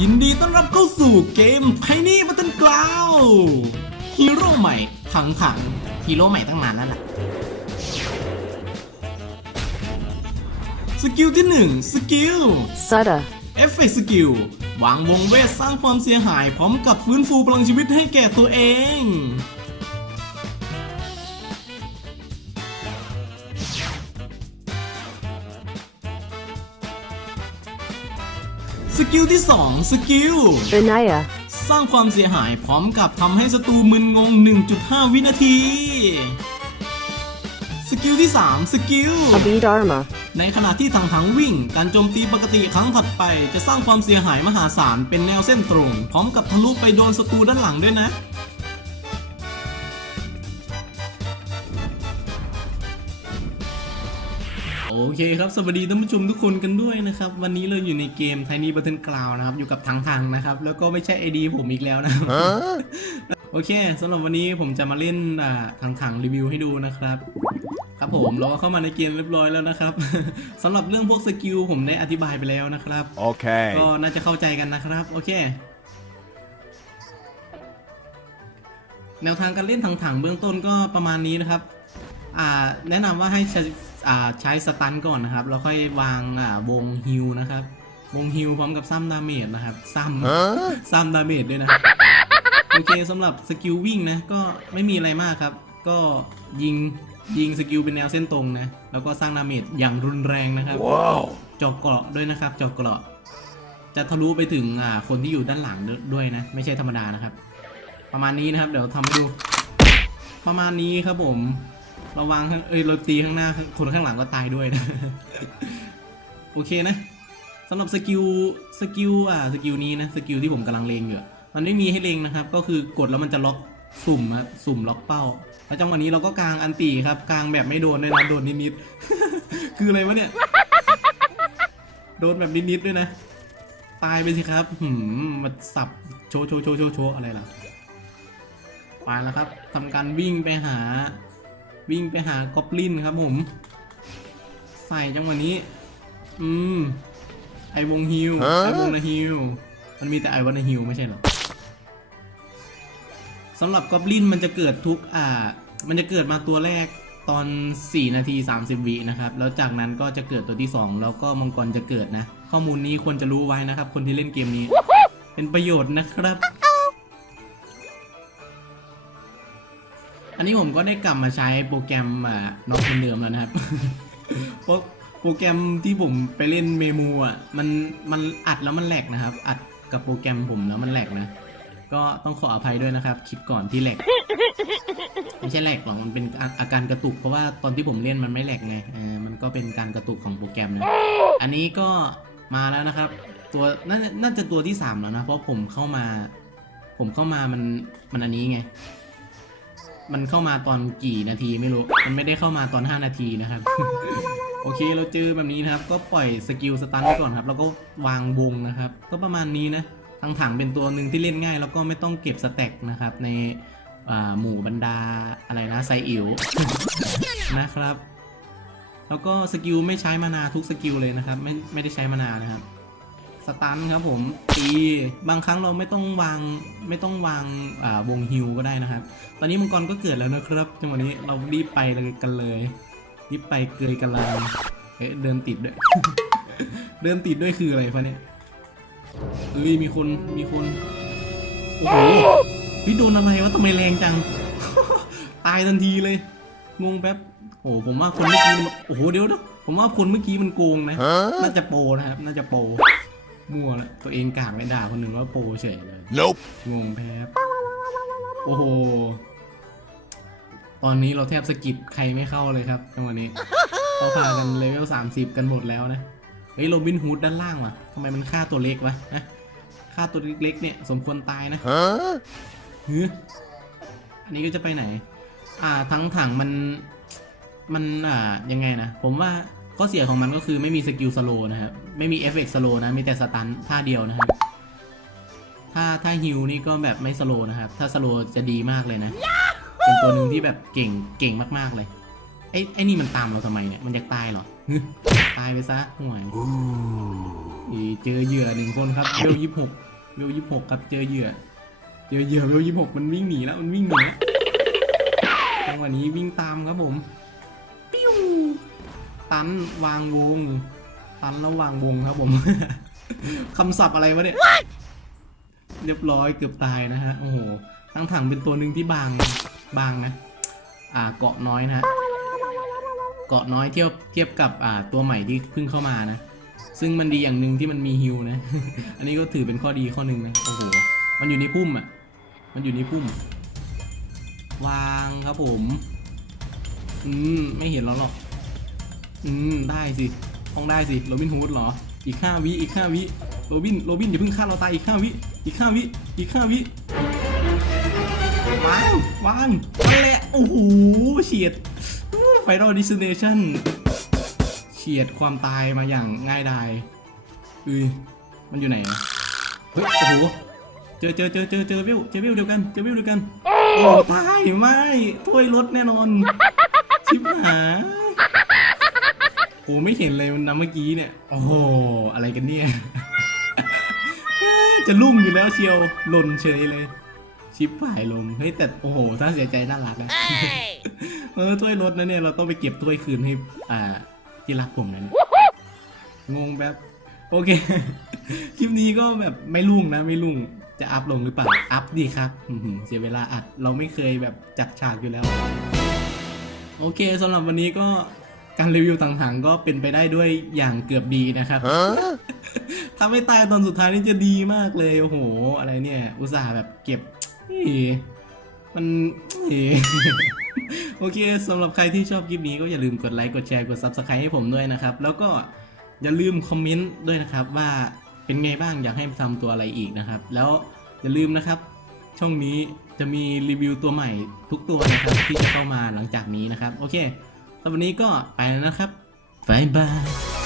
ยินดีต้อนรับเข้าสู่เกมไทนี่บัตเทิลกราวฮีโร่ใหม่ขังขังฮีโร่ใหม่ตั้งนานแล้วล่ะสกิลที่ 1 สกิล Sutter. เอฟเฟกต์สกิลวางวงเวทสร้างความเสียหายพร้อมกับฟื้นฟูพลังชีวิตให้แก่ตัวเอง สกิลที่ 2 สกิล Benaya. สร้างความเสียหายพร้อมกับทำให้ศัตรูมึนงง 1.5 วินาที สกิลที่ 3 สกิล Abhidharma. ในขณะที่ถังถังๆวิ่ง การโจมตีปกติครั้งถัดไป จะสร้างความเสียหายมหาศาลเป็นแนวเส้นตรง พร้อมกับทะลุไปโดนศัตรูด้านหลังด้วยนะ เคครับ สวัสดีท่านผู้ชมทุกคนกันด้วยนะครับ วันนี้เราอยู่ในเกม Tiny Battle Ground นะครับ อยู่กับถังถังๆนะครับ แล้วก็ไม่ใช่ ID ผมอีกแล้วนะครับโอเคสำหรับวันนี้ผมจะมาเล่นอ่าถังถังๆรีวิวให้ดูนะครับ ครับผมเราก็เข้ามาในเกมเรียบร้อยแล้วนะครับสำหรับเรื่องพวกสกิลผมได้อธิบายไปแล้วนะครับ Okay. ก็น่าจะเข้าใจกันนะครับโอเคแนวทางการเล่นถังๆเบื้องต้นก็ประมาณนี้นะครับ อ่า แนะนำว่าให้ ใช้อ่าใช้สตันก่อนนะครับ แล้วค่อยวางอ่าวงฮิลนะครับ วงฮิลพร้อมกับซ้ำดาเมจนะครับ ซ้ำซ้ำดาเมจด้วยนะ โอเคสำหรับสกิลวิ่งนะ ก็ไม่มีอะไรมากครับ ก็ยิงยิงสกิลเป็นแนวเส้นตรงนะ แล้วก็สร้างดาเมจอย่างรุนแรงนะครับ Wow. เจาะเกราะด้วยนะครับเจาะเกราะ จะทะลุไปถึงอ่าคนที่อยู่ด้านหลังด้วยนะ ไม่ใช่ธรรมดานะครับ ประมาณนี้นะครับ เดี๋ยวทำให้ดู ประมาณนี้ครับผมเราวางเอ้ยเราตีข้างหน้าคนข้างหลังก็ตายด้วยนะ โอเคนะสำหรับสกิลสกิลอ่าสกิลนี้นะสกิลที่ผมกำลังเลงอยู่มันไม่มีให้เลงนะครับ ก็คือกดแล้วมันจะล็อกสุ่มอะสุ่มล็อกเป้า แล้วจังหวะนี้เราก็กางอันตีครับกางแบบไม่โดนด้วยนะโดนนิดๆคืออะไรวะเนี่ย โดนแบบนิดๆด้วยนะ ตายไปสิครับหืมมาสับโชโชว์โชว์โชว์โชว์อะไรล่ะไปแล้วครับทำการวิ่งไปหา วิ่งไปหากอบลินครับผม ใส่จังหวะนี้ อืม ไอวงฮิวฮะไอวงนาฮิว มันมีแต่ไอวันนาฮิวไม่ใช่เหรอสำหรับกอบลินมันจะเกิดทุกอ่า มันจะเกิดมาตัวแรกตอน 4 นาที 30 วินะครับ แล้วจากนั้นก็จะเกิดตัวที่ 2 แล้วก็มังกรจะเกิดนะ ข้อมูลนี้ควรจะรู้ไว้นะครับ คนที่เล่นเกมนี้ เป็นประโยชน์นะครับ อันนี้ผมก็ได้กลับมาใช้โปรแกรมอ่านอกเดิมแล้วนะครับ เพราะโปรแกรมที่ผมไปเล่นเมมูอะมันมันอัดแล้วมันแหลกนะครับ อัดกับโปรแกรมผมแล้วมันแหลกนะ ก็ต้องขออภัยด้วยนะครับ คลิปก่อนที่แหลกไม่ใช่แหลกหรอกมันเป็นอาการกระตุกเพราะว่าตอนที่ผมเล่นมันไม่แหลกไงเออมันก็เป็นการกระตุกของโปรแกรมนะอันนี้ก็มาแล้วนะครับ ตัวน่าน่าจะตัวที่สามแล้วนะ เพราะผมเข้ามา ผมเข้ามามันมันอันนี้ไง มันเข้ามาตอนกี่นาทีไม่รู้ มันไม่ได้เข้ามาตอน 5 นาทีนะครับ โอเคเราเจอแบบนี้นะครับ ก็ปล่อยสกิลสตันไว้ก่อนครับ แล้วก็วางวงนะครับ ก็ประมาณนี้นะทางถังเป็นตัวหนึ่งที่เล่นง่าย แล้วก็ไม่ต้องเก็บสแต็กนะครับในหมู่บรรดาอะไรนะไซอิ๋วนะครับ แล้วก็สกิลไม่ใช้มานาทุกสกิลเลยนะครับ ไม่ไม่ได้ใช้มานานะครับ สตันครับผมตีบางครั้งเราไม่ต้องวางไม่ต้องวางาวงฮิวก็ได้นะครับ ตอนนี้มังกรก็เกิดแล้วนะครับจังหวะนี้เรารีบไปเลยกันเลยรีบไปเกยกันเลยเอ๊ะเดินติดด้วย เดินติดด้วยคืออะไรฟะเนี่ยเอ้ยมีคนมีคนโอ้โหพี่โดนอะไรวะทำไมแรงจัง ตายทันทีเลย งงแป๊บโอ้โหผมว่าคนเมื่อกี้โอ้โหเดี๋ยวนะผมว่าคนเมื่อกี้มันโกงนะ น่าจะโปนะครับ น่าจะโป มั่วแล้วตัวเองกากไม่ด่าคนหนึ่งว่าโปรเฉยเลย Nope. งงแพ้โอ้โห ตอนนี้เราแทบสะกิดใครไม่เข้าเลยครับจังหวะนี้เขาพากันเลเวลสามสิบกันหมดแล้วนะ เฮ้ยโรบินฮูดด้านล่างว่ะทำไมมันฆ่าตัวเล็กวะนะฆ่าตัวเล็กๆเนี่ยสมควรตายนะ Huh? เฮ้ยอันนี้ก็จะไปไหน อ่าทั้งถังมันมันอ่ายังไงนะ ผมว่า ข้อเสียของมันก็คือไม่มีสกิลสโลนะครับไม่มีเอฟเฟกต์สโลนะมีแต่สตันท่าเดียวนะครับถ้าถ้าฮิวนี่ก็แบบไม่สโลนะครับ ถ้าสโลจะดีมากเลยนะ เป็นตัวหนึ่งที่แบบเก่งเก่งมากๆเลย ไอ้ไอ้นี่มันตามเราทำไมเนี่ยมันอยากตายเหรอตายไปซะห่วย Ooh. อีเจอเหยื่อหนึ่งคนครับเวลยี่หกเวลยี่หกครับเจอเหยื่อ เจอเหยื่อเวลยี่หกมันวิ่งหนีแล้วมันวิ่งหนีแล้วจังหวะนี้วิ่งตามครับผม ตันวางวง ตันแล้ววางวงครับผม คำศัพท์อะไรวะเนี่ย เรียบร้อยเกือบตายนะฮะ โอ้โห ทั้งถังเป็นตัวหนึ่งที่บาง บางนะ อ่า เกาะน้อยนะฮะ เกาะน้อยเทียบเทียบกับอ่าตัวใหม่ที่เพิ่งเข้ามานะ ซึ่งมันดีอย่างหนึ่งที่มันมีฮิวนะ อันนี้ก็ถือเป็นข้อดีข้อหนึ่งนะ โอ้โห มันอยู่ในพุ่มอะ มันอยู่ในพุ่ม วางครับผม อืม ไม่เห็นแล้วหรอก อืมได้สิต้องได้สิโรบินฮูดเหรอ อีกห้าวิอีกห้าวิโรบินโรบินอย่าเพิ่งฆ่าเราตายอีกห้าวิอีกห้าวิอีกห้าวิวางวางนั่นแหละโอ้โหเฉียด Final Destination เฉียดความตายมาอย่างง่ายดายอือมันอยู่ไหนเฮ้ยโอ้โหเจอเจอเจอเจอเจอวิวเจอวิวเดียวกันเจอวิวเดียวกันโอ้ตายไม่ถ้วยรถแน่นอนชิบหาย โอ้ไม่เห็นเลยมันนะเมื่อกี้เนี่ย โอ้โห อะไรกันเนี่ย จะลุ่มอยู่แล้วเชียวหล่นเฉยเลย ชิปหายลม เฮ้ยแต่โอ้โห ถ้าเสียใจน่ารักนะ เออถ้วยรถนะเนี่ยเราต้องไปเก็บถ้วยคืนให้ อ่า ที่รักผมนะเนี่ยงงแบบ โอเค คลิปนี้ก็แบบไม่ลุ่งนะไม่ลุ่ง จะอัพลงหรือเปล่า อัพดีครับอื้อหือเสียเวลาอัด เราไม่เคยแบบจัดฉากอยู่แล้ว โอเคสำหรับวันนี้ก็ การรีวิวต่างๆก็เป็นไปได้ด้วยอย่างเกือบดีนะครับถ้าไม่ตายตอนสุดท้ายนี่จะดีมากเลยโอ้โห อะไรเนี่ย อุตส่าห์แบบเก็บเฮ้ยมันเฮ้ยโอเคสำหรับใครที่ชอบคลิปนี้ก็อย่าลืมกดไลค์กดแชร์กด Subscribe ให้ผมด้วยนะครับ แล้วก็อย่าลืมคอมเมนต์ด้วยนะครับว่าเป็นไงบ้างอยากให้ทำตัวอะไรอีกนะครับ แล้วอย่าลืมนะครับ ช่องนี้จะมีรีวิวตัวใหม่ทุกตัวนะครับที่จะเข้ามาหลังจากนี้นะครับ โอเค สำหรับวันนี้ก็ไปแล้วนะครับบายบาย